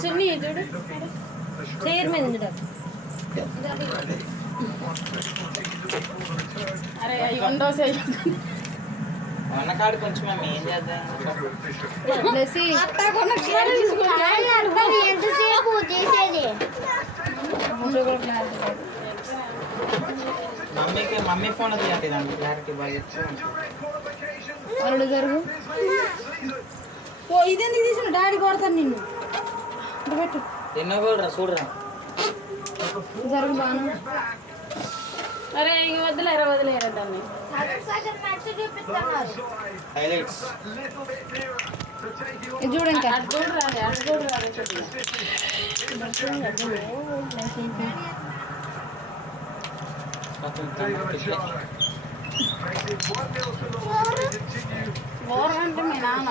చిన్ని చూడు చైర్ మీద ఉంది అరే ఉండో అన్నకాడు కొంచెం మేము ఏం చేద్దాం ఎంతసేపు చేసేది మమ్మీ ఫోన్ తీయండి దానికి క్లారిటీ బాగా అల్లుడు జరుగు ఓ ఇదేందుకు తీసిన డాడీ కొడతాను నిన్ను పెట్టు ఎన్నో కూడా చూడరా జరుగు బాను అరే ఇక వదిలేరా దాన్ని హైలైట్స్ చూడు ఇంకా అంటే మీ నాన్న